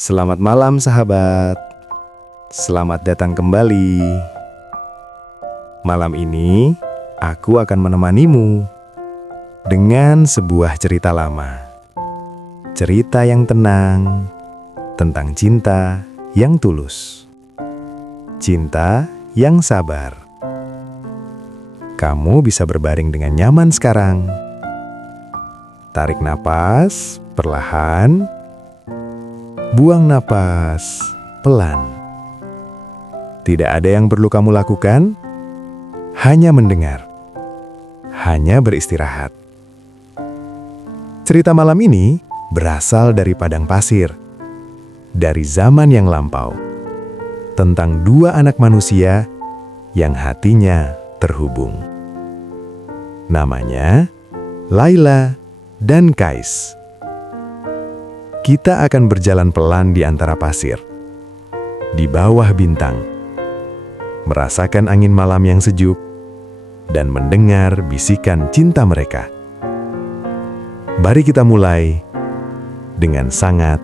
Selamat malam sahabat, selamat datang kembali. Malam ini aku akan menemanimu dengan sebuah cerita lama. Cerita yang tenang tentang cinta yang tulus. Cinta yang sabar. Kamu bisa berbaring dengan nyaman sekarang. Tarik napas perlahan. Buang napas pelan. Tidak ada yang perlu kamu lakukan, hanya mendengar, hanya beristirahat. Cerita malam ini berasal dari padang pasir, dari zaman yang lampau, tentang dua anak manusia yang hatinya terhubung. Namanya Laila dan Kais. Kita akan berjalan pelan di antara pasir, di bawah bintang, merasakan angin malam yang sejuk, dan mendengar bisikan cinta mereka. Mari kita mulai dengan sangat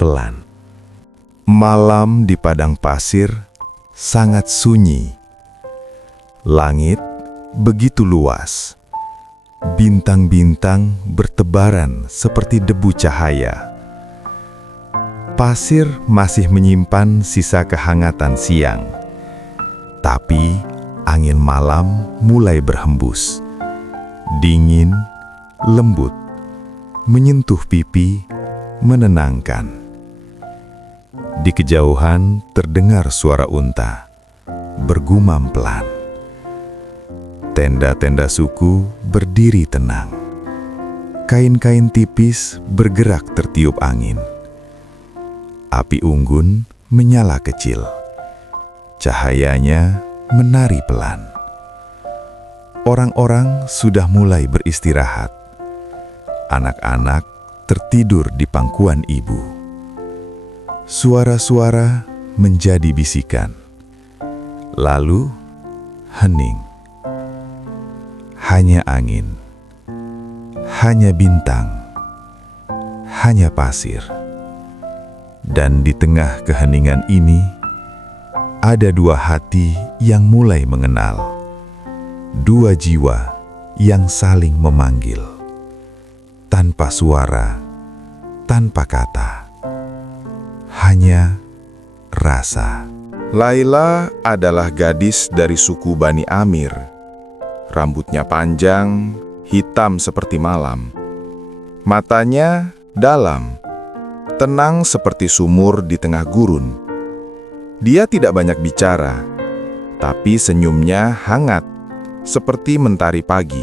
pelan. Malam di padang pasir sangat sunyi. Langit begitu luas. Bintang-bintang bertebaran seperti debu cahaya. Pasir masih menyimpan sisa kehangatan siang. Tapi angin malam mulai berhembus. Dingin, lembut, menyentuh pipi, menenangkan. Di kejauhan terdengar suara unta, bergumam pelan. Tenda-tenda suku berdiri tenang. Kain-kain tipis bergerak tertiup angin. Api unggun menyala kecil. Cahayanya menari pelan. Orang-orang sudah mulai beristirahat. Anak-anak tertidur di pangkuan ibu. Suara-suara menjadi bisikan. Lalu hening. Hanya angin, hanya bintang, hanya pasir. Dan di tengah keheningan ini, ada dua hati yang mulai mengenal. Dua jiwa yang saling memanggil. Tanpa suara, tanpa kata. Hanya rasa. Laila adalah gadis dari suku Bani Amir. Rambutnya panjang, hitam seperti malam. Matanya dalam, tenang seperti sumur di tengah gurun. Dia tidak banyak bicara, tapi senyumnya hangat, seperti mentari pagi.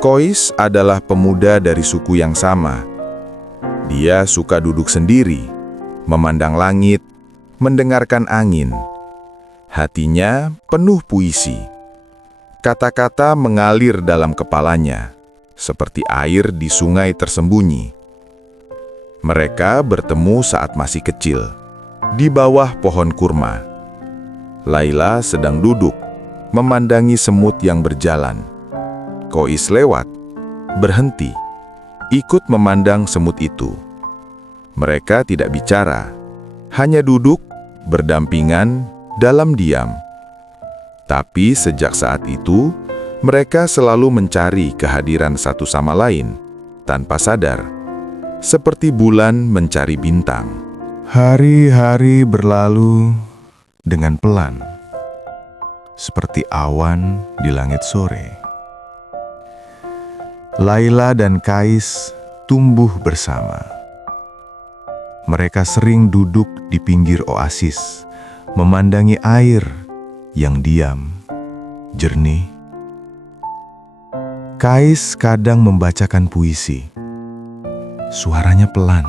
Kais adalah pemuda dari suku yang sama. Dia suka duduk sendiri, memandang langit, mendengarkan angin. Hatinya penuh puisi. Kata-kata mengalir dalam kepalanya, seperti air di sungai tersembunyi. Mereka bertemu saat masih kecil, di bawah pohon kurma. Laila sedang duduk, memandangi semut yang berjalan. Kais lewat, berhenti, ikut memandang semut itu. Mereka tidak bicara, hanya duduk, berdampingan, dalam diam. Tapi sejak saat itu, mereka selalu mencari kehadiran satu sama lain, tanpa sadar, seperti bulan mencari bintang. Hari-hari berlalu dengan pelan, seperti awan di langit sore. Laila dan Kais tumbuh bersama. Mereka sering duduk di pinggir oasis, memandangi air yang diam, jernih. Kais kadang membacakan puisi. Suaranya pelan,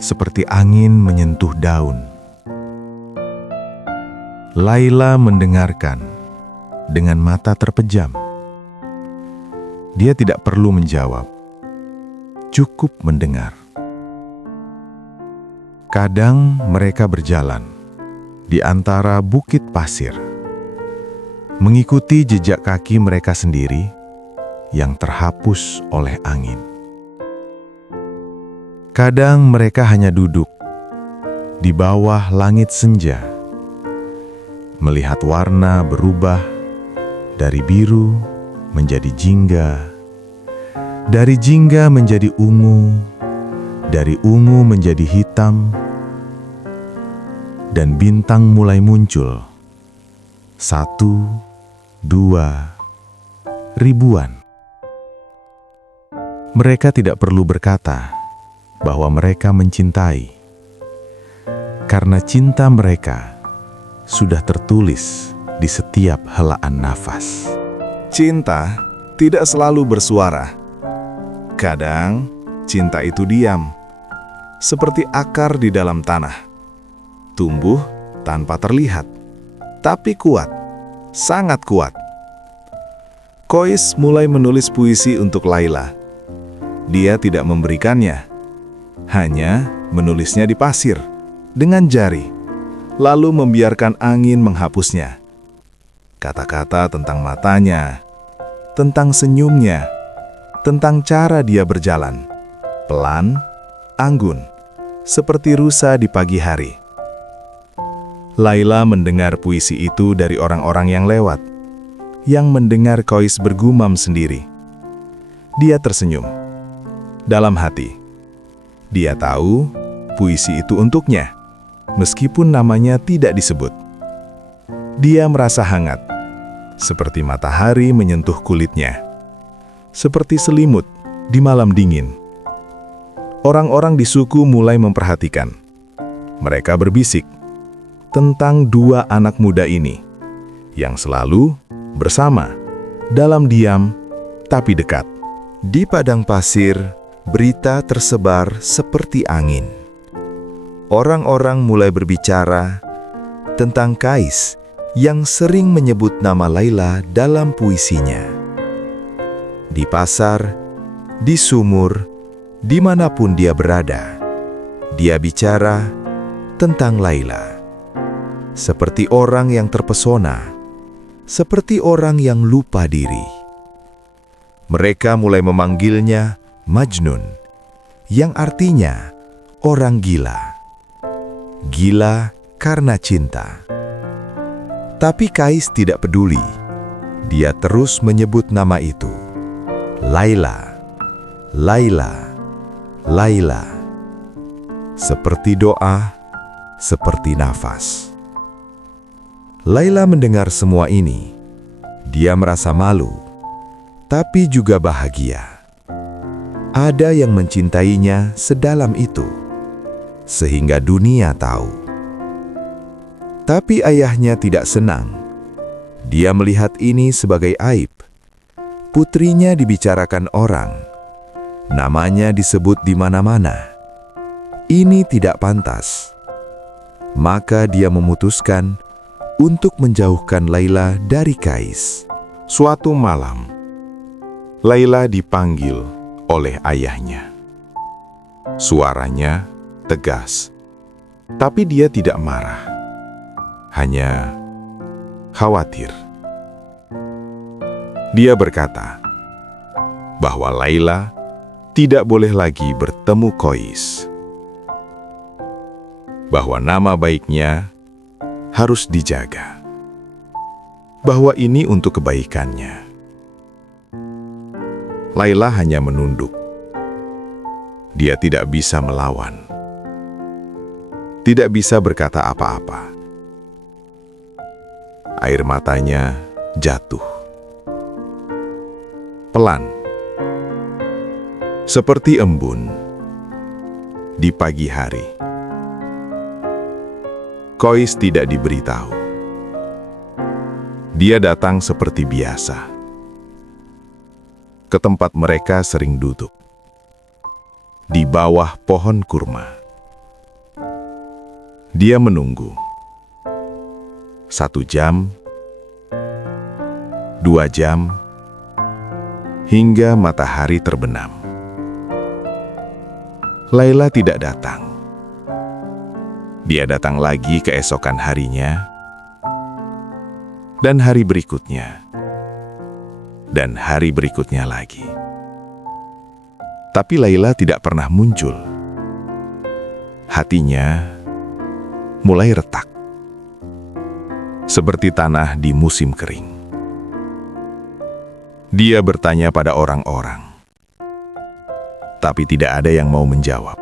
seperti angin menyentuh daun. Laila mendengarkan dengan mata terpejam. Dia tidak perlu menjawab, cukup mendengar. Kadang mereka berjalan di antara bukit pasir, mengikuti jejak kaki mereka sendiri yang terhapus oleh angin. Kadang mereka hanya duduk di bawah langit senja, melihat warna berubah dari biru menjadi jingga, dari jingga menjadi ungu, dari ungu menjadi hitam, dan bintang mulai muncul. 1, 2, ribuan. Mereka tidak perlu berkata bahwa mereka mencintai, karena cinta mereka sudah tertulis di setiap helaan nafas. Cinta tidak selalu bersuara. Kadang, cinta itu diam, seperti akar di dalam tanah. Tumbuh tanpa terlihat, tapi kuat, sangat kuat. Kois mulai menulis puisi untuk Laila. Dia tidak memberikannya, hanya menulisnya di pasir dengan jari, lalu membiarkan angin menghapusnya. Kata-kata tentang matanya, tentang senyumnya, tentang cara dia berjalan, pelan, anggun, seperti rusa di pagi hari. Laila mendengar puisi itu dari orang-orang yang lewat, yang mendengar Kois bergumam sendiri. Dia tersenyum. Dalam hati, dia tahu puisi itu untuknya, meskipun namanya tidak disebut. Dia merasa hangat, seperti matahari menyentuh kulitnya, seperti selimut di malam dingin. Orang-orang di suku mulai memperhatikan. Mereka berbisik tentang dua anak muda ini, yang selalu bersama, dalam diam tapi dekat. Di padang pasir, berita tersebar seperti angin. Orang-orang mulai berbicara tentang Kais yang sering menyebut nama Laila dalam puisinya. Di pasar, di sumur, dimanapun dia berada, dia bicara tentang Laila. Seperti orang yang terpesona, seperti orang yang lupa diri. Mereka mulai memanggilnya Majnun, yang artinya orang gila. Gila karena cinta. Tapi Kais tidak peduli. Dia terus menyebut nama itu. Laila, Laila, Laila. Seperti doa, seperti nafas. Laila mendengar semua ini. Dia merasa malu, tapi juga bahagia. Ada yang mencintainya sedalam itu, sehingga dunia tahu. Tapi ayahnya tidak senang. Dia melihat ini sebagai aib. Putrinya dibicarakan orang. Namanya disebut di mana-mana. Ini tidak pantas. Maka dia memutuskan untuk menjauhkan Laila dari Kais. Suatu malam, Laila dipanggil oleh ayahnya. Suaranya tegas, tapi dia tidak marah, hanya khawatir. Dia berkata bahwa Laila tidak boleh lagi bertemu Kois, bahwa nama baiknya harus dijaga, bahwa ini untuk kebaikannya. Laila hanya menunduk. Dia tidak bisa melawan. Tidak bisa berkata apa-apa. Air matanya jatuh. Pelan. Seperti embun di pagi hari. Kois tidak diberitahu. Dia datang seperti biasa ke tempat mereka sering duduk, di bawah pohon kurma. Dia menunggu. 1 jam, 2 jam, hingga matahari terbenam. Laila tidak datang. Dia datang lagi keesokan harinya, dan hari berikutnya, dan hari berikutnya lagi. Tapi Laila tidak pernah muncul. Hatinya mulai retak, seperti tanah di musim kering. Dia bertanya pada orang-orang, tapi tidak ada yang mau menjawab.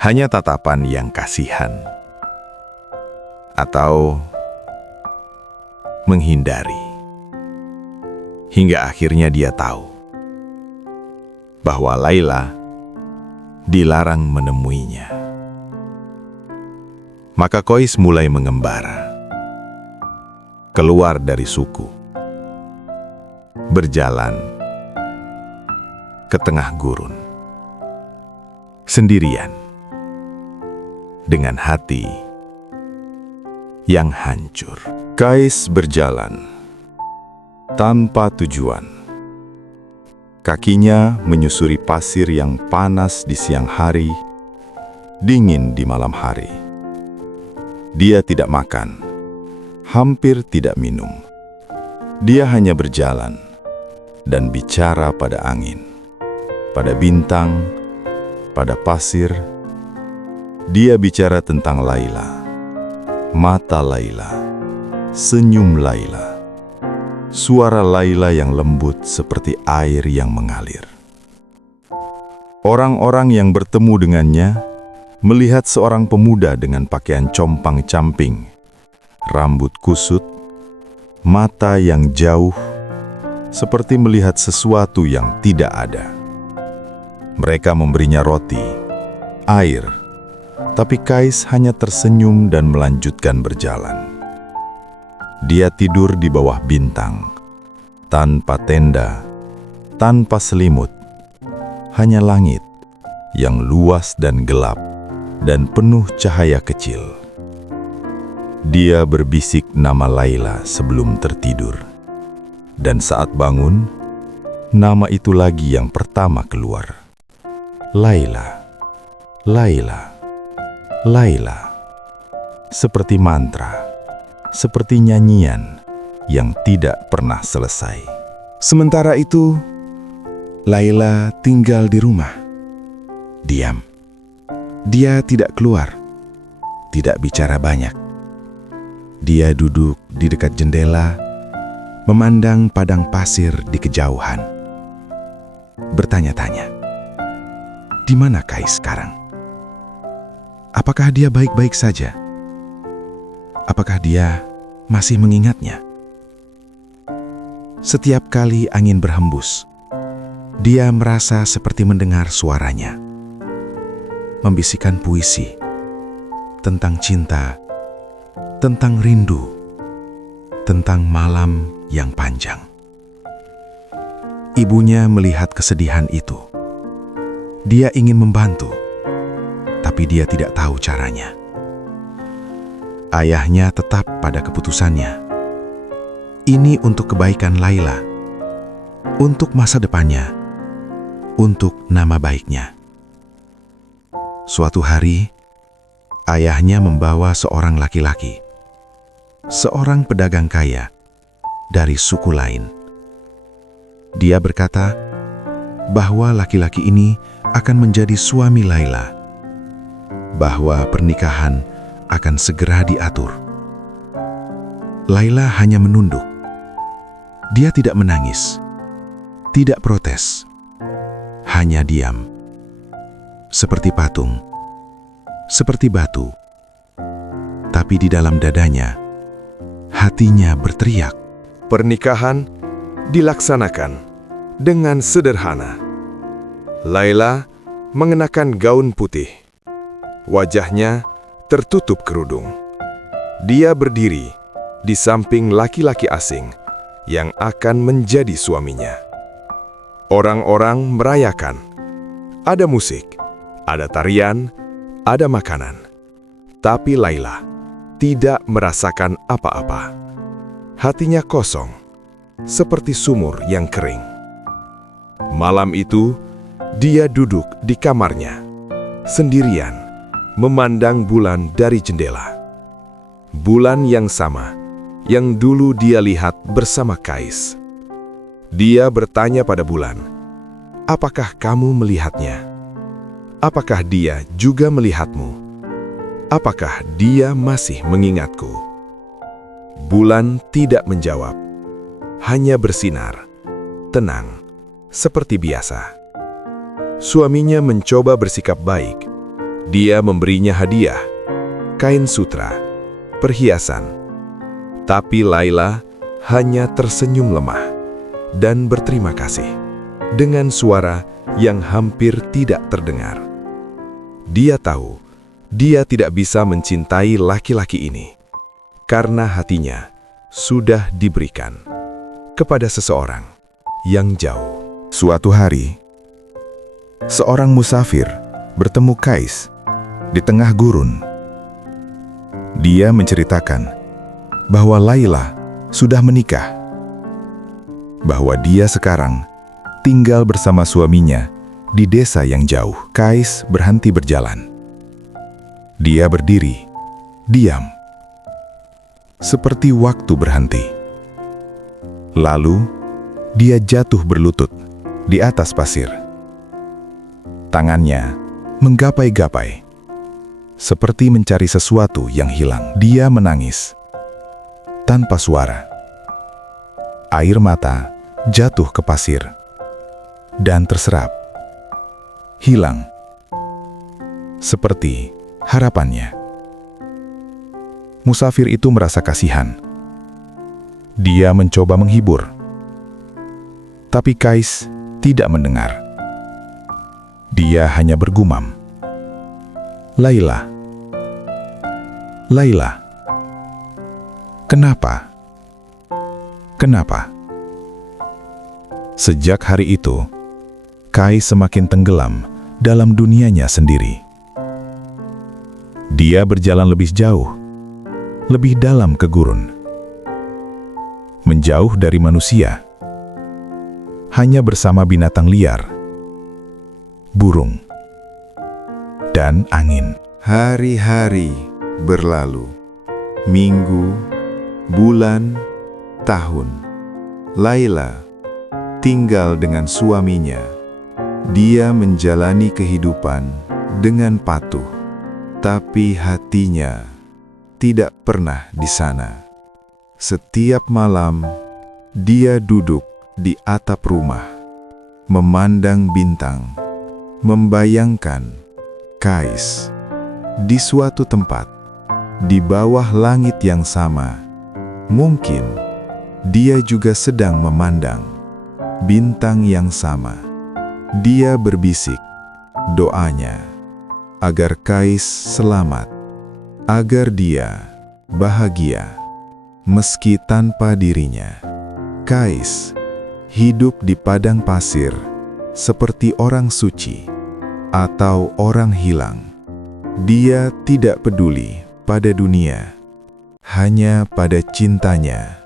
Hanya tatapan yang kasihan atau menghindari. Hingga akhirnya dia tahu bahwa Laila dilarang menemuinya. Maka Qais mulai mengembara, keluar dari suku, berjalan ke tengah gurun, sendirian, dengan hati yang hancur. Qais berjalan tanpa tujuan. Kakinya menyusuri pasir yang panas di siang hari, dingin di malam hari. Dia tidak makan, hampir tidak minum. Dia hanya berjalan dan bicara pada angin, pada bintang, pada pasir. Dia bicara tentang Laila, mata Laila, senyum Laila, suara Laila yang lembut seperti air yang mengalir. Orang-orang yang bertemu dengannya melihat seorang pemuda dengan pakaian compang-camping, rambut kusut, mata yang jauh, seperti melihat sesuatu yang tidak ada. Mereka memberinya roti, air, tapi Qais hanya tersenyum dan melanjutkan berjalan. Dia tidur di bawah bintang, tanpa tenda, tanpa selimut, hanya langit yang luas dan gelap dan penuh cahaya kecil. Dia berbisik nama Laila sebelum tertidur, dan saat bangun, nama itu lagi yang pertama keluar. Laila, Laila, Laila. Seperti mantra, seperti nyanyian yang tidak pernah selesai. Sementara itu, Laila tinggal di rumah, diam. Dia tidak keluar, tidak bicara banyak. Dia duduk di dekat jendela, memandang padang pasir di kejauhan. Bertanya-tanya, di mana Qais sekarang? Apakah dia baik-baik saja? Apakah dia masih mengingatnya? Setiap kali angin berhembus, dia merasa seperti mendengar suaranya, membisikkan puisi tentang cinta, tentang rindu, tentang malam yang panjang. Ibunya melihat kesedihan itu. Dia ingin membantu, tapi dia tidak tahu caranya. Ayahnya tetap pada keputusannya. Ini untuk kebaikan Laila, untuk masa depannya, untuk nama baiknya. Suatu hari, ayahnya membawa seorang laki-laki, seorang pedagang kaya dari suku lain. Dia berkata bahwa laki-laki ini akan menjadi suami Laila, bahwa pernikahan akan segera diatur. Laila hanya menunduk. Dia tidak menangis, tidak protes, hanya diam. Seperti patung, seperti batu. Tapi di dalam dadanya, hatinya berteriak. Pernikahan dilaksanakan dengan sederhana. Laila mengenakan gaun putih. Wajahnya tertutup kerudung. Dia berdiri di samping laki-laki asing yang akan menjadi suaminya. Orang-orang merayakan. Ada musik, ada tarian, ada makanan. Tapi Laila tidak merasakan apa-apa. Hatinya kosong, seperti sumur yang kering. Malam itu, dia duduk di kamarnya, sendirian, memandang bulan dari jendela. Bulan yang sama, yang dulu dia lihat bersama Qais. Dia bertanya pada bulan, "Apakah kamu melihatnya?" Apakah dia juga melihatmu? Apakah dia masih mengingatku? Bulan tidak menjawab, hanya bersinar, tenang, seperti biasa. Suaminya mencoba bersikap baik. Dia memberinya hadiah, kain sutra, perhiasan. Tapi Laila hanya tersenyum lemah dan berterima kasih dengan suara yang hampir tidak terdengar. Dia tahu dia tidak bisa mencintai laki-laki ini karena hatinya sudah diberikan kepada seseorang yang jauh. Suatu hari, seorang musafir bertemu Kais di tengah gurun. Dia menceritakan bahwa Laila sudah menikah, bahwa dia sekarang tinggal bersama suaminya di desa yang jauh. Kais berhenti berjalan. Dia berdiri, diam, seperti waktu berhenti. Lalu, dia jatuh berlutut di atas pasir. Tangannya menggapai-gapai, seperti mencari sesuatu yang hilang. Dia menangis tanpa suara. Air mata jatuh ke pasir dan terserap, hilang, seperti harapannya. Musafir itu merasa kasihan. Dia mencoba menghibur, tapi Kais tidak mendengar. Dia hanya bergumam, "Laila, Laila. Kenapa? Kenapa?" Sejak hari itu, Kais semakin tenggelam dalam dunianya sendiri. Dia berjalan lebih jauh, lebih dalam ke gurun, menjauh dari manusia, hanya bersama binatang liar, burung, dan angin. Hari-hari berlalu, minggu, bulan, tahun. Laila tinggal dengan suaminya. Dia menjalani kehidupan dengan patuh, tapi hatinya tidak pernah di sana. Setiap malam, dia duduk di atap rumah, memandang bintang, membayangkan Kais di suatu tempat, di bawah langit yang sama. Mungkin dia juga sedang memandang bintang yang sama. Dia berbisik doanya agar Kais selamat, agar dia bahagia meski tanpa dirinya. Kais hidup di padang pasir seperti orang suci atau orang hilang. Dia tidak peduli pada dunia, hanya pada cintanya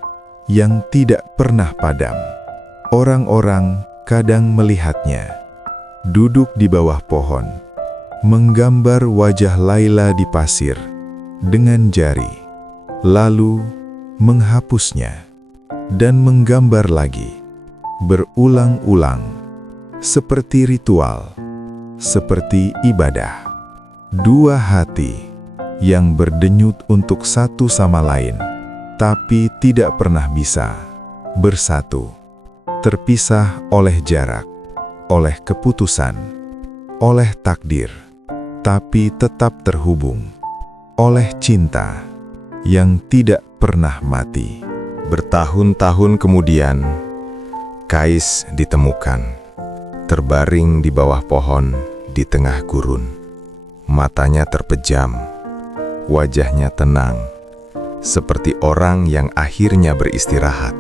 yang tidak pernah padam. Orang-orang kadang melihatnya duduk di bawah pohon, menggambar wajah Laila di pasir dengan jari, lalu menghapusnya dan menggambar lagi, berulang-ulang, seperti ritual, seperti ibadah. Dua hati yang berdenyut untuk satu sama lain, tapi tidak pernah bisa bersatu, terpisah oleh jarak, oleh keputusan, oleh takdir, tapi tetap terhubung oleh cinta yang tidak pernah mati. Bertahun-tahun kemudian, Kais ditemukan, terbaring di bawah pohon di tengah gurun. Matanya terpejam, wajahnya tenang, seperti orang yang akhirnya beristirahat.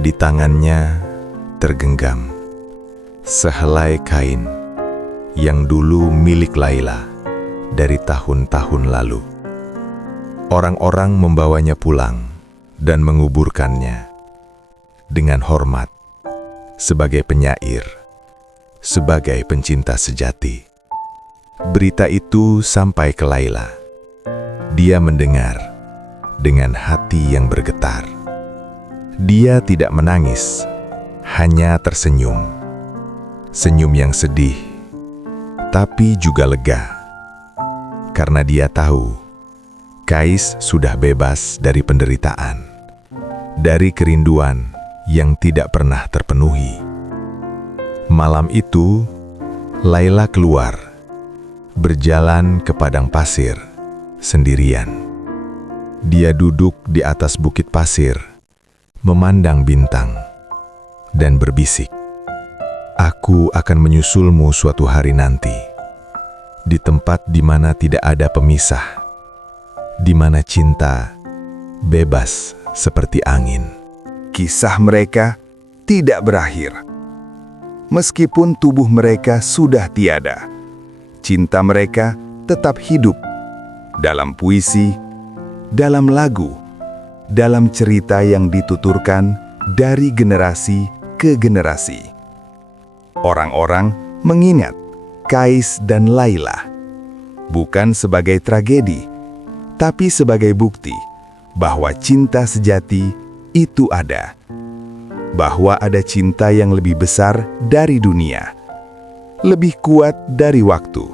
Di tangannya tergenggam sehelai kain yang dulu milik Laila dari tahun-tahun lalu. Orang-orang membawanya pulang dan menguburkannya dengan hormat sebagai penyair, sebagai pencinta sejati. Berita itu sampai ke Laila. Dia mendengar dengan hati yang bergetar. Dia tidak menangis, hanya tersenyum. Senyum yang sedih, tetapi juga lega. Karena dia tahu, Kais sudah bebas dari penderitaan, dari kerinduan yang tidak pernah terpenuhi. Malam itu, Laila keluar, berjalan ke padang pasir, sendirian. Dia duduk di atas bukit pasir, memandang bintang, dan berbisik, "Aku akan menyusulmu suatu hari nanti, di tempat di mana tidak ada pemisah, di mana cinta bebas seperti angin." Kisah mereka tidak berakhir. Meskipun tubuh mereka sudah tiada, cinta mereka tetap hidup dalam puisi, dalam lagu, dalam cerita yang dituturkan dari generasi ke generasi. Orang-orang mengingat Kais dan Laila bukan sebagai tragedi, tapi sebagai bukti bahwa cinta sejati itu ada. Bahwa ada cinta yang lebih besar dari dunia, lebih kuat dari waktu,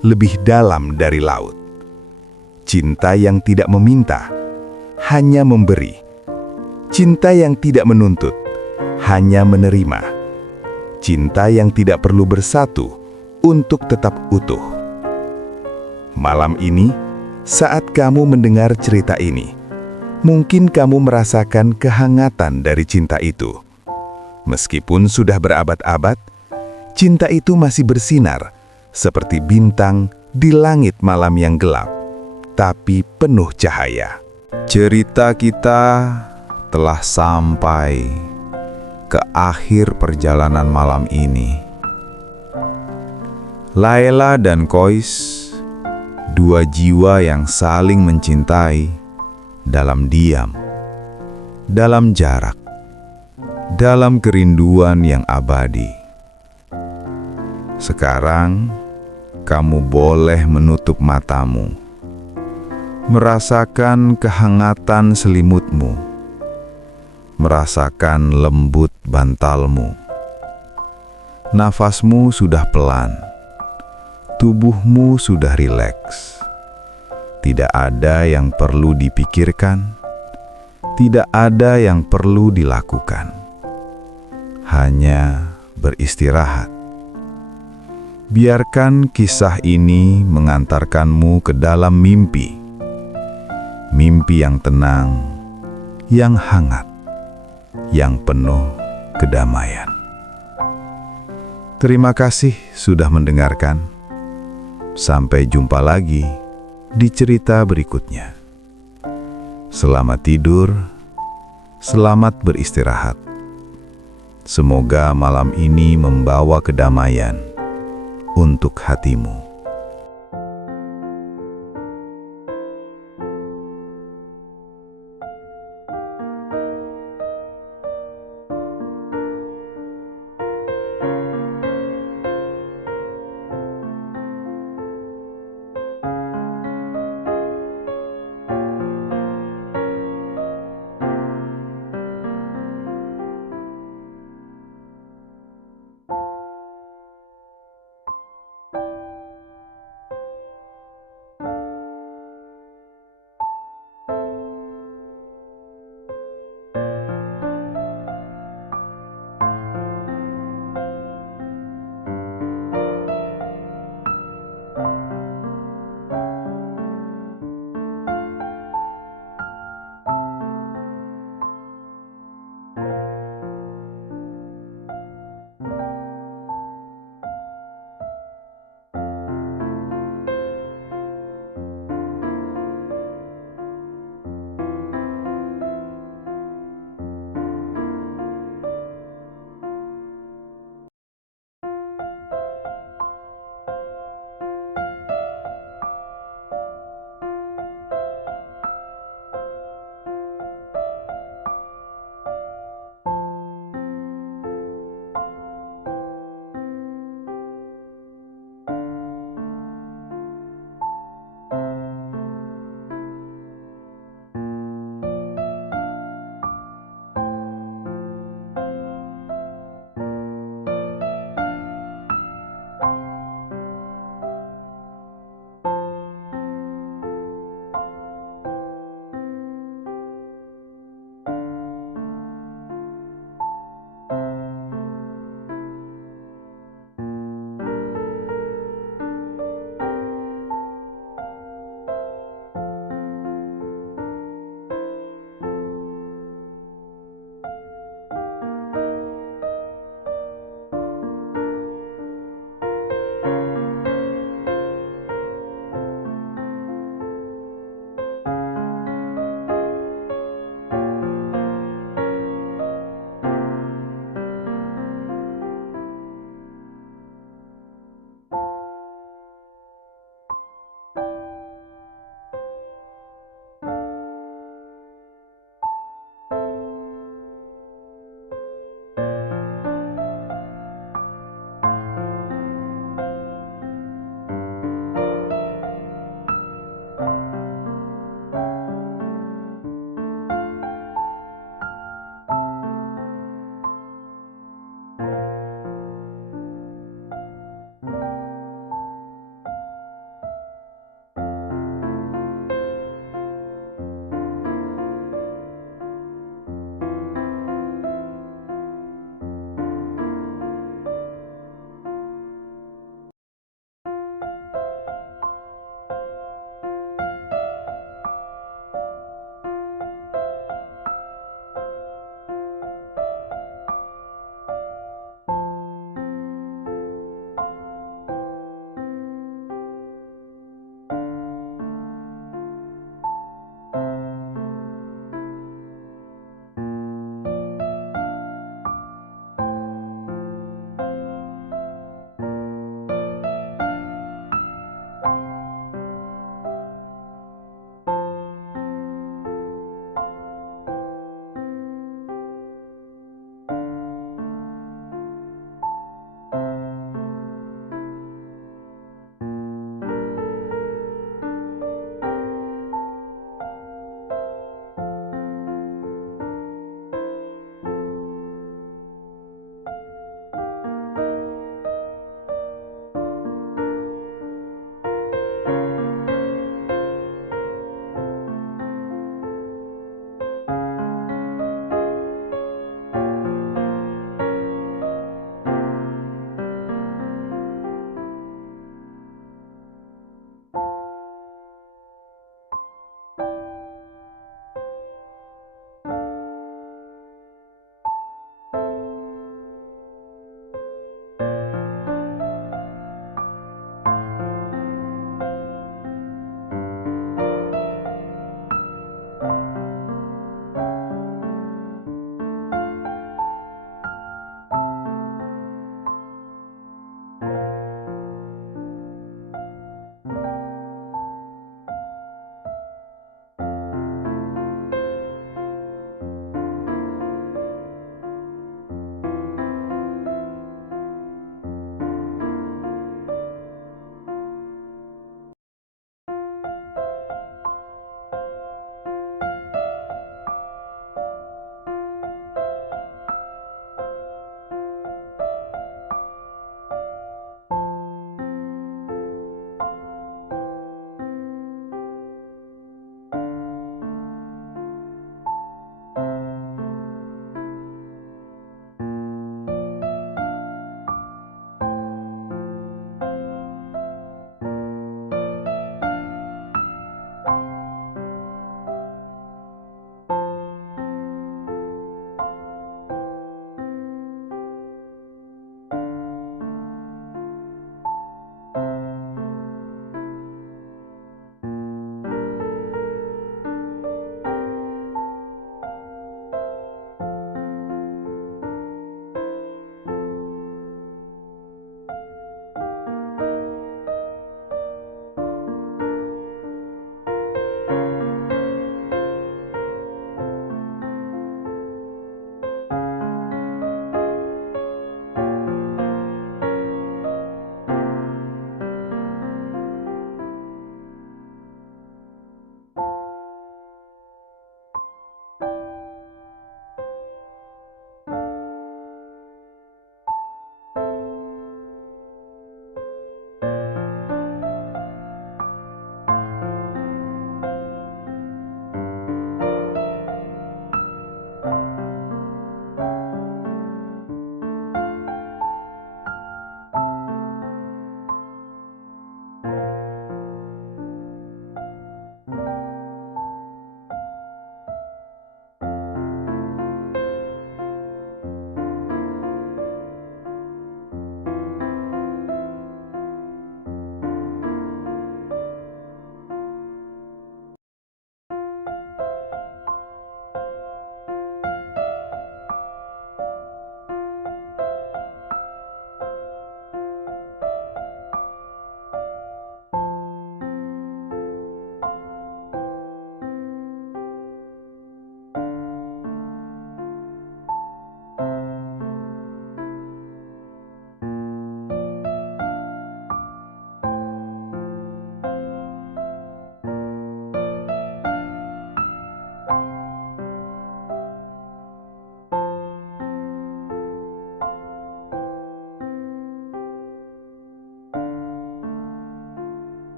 lebih dalam dari laut. Cinta yang tidak meminta, hanya memberi. Cinta yang tidak menuntut, hanya menerima. Cinta yang tidak perlu bersatu untuk tetap utuh. Malam ini, saat kamu mendengar cerita ini, mungkin kamu merasakan kehangatan dari cinta itu. Meskipun sudah berabad-abad, cinta itu masih bersinar seperti bintang di langit malam yang gelap, tapi penuh cahaya. Cerita kita telah sampai ke akhir perjalanan malam ini. Laila dan Kais, dua jiwa yang saling mencintai, dalam diam, dalam jarak, dalam kerinduan yang abadi. Sekarang, kamu boleh menutup matamu, merasakan kehangatan selimutmu, merasakan lembut bantalmu. Nafasmu sudah pelan, tubuhmu sudah rileks. Tidak ada yang perlu dipikirkan, tidak ada yang perlu dilakukan. Hanya beristirahat. Biarkan kisah ini mengantarkanmu ke dalam mimpi. Mimpi yang tenang, yang hangat, yang penuh kedamaian. Terima kasih sudah mendengarkan. Sampai jumpa lagi di cerita berikutnya. Selamat tidur, selamat beristirahat. Semoga malam ini membawa kedamaian untuk hatimu.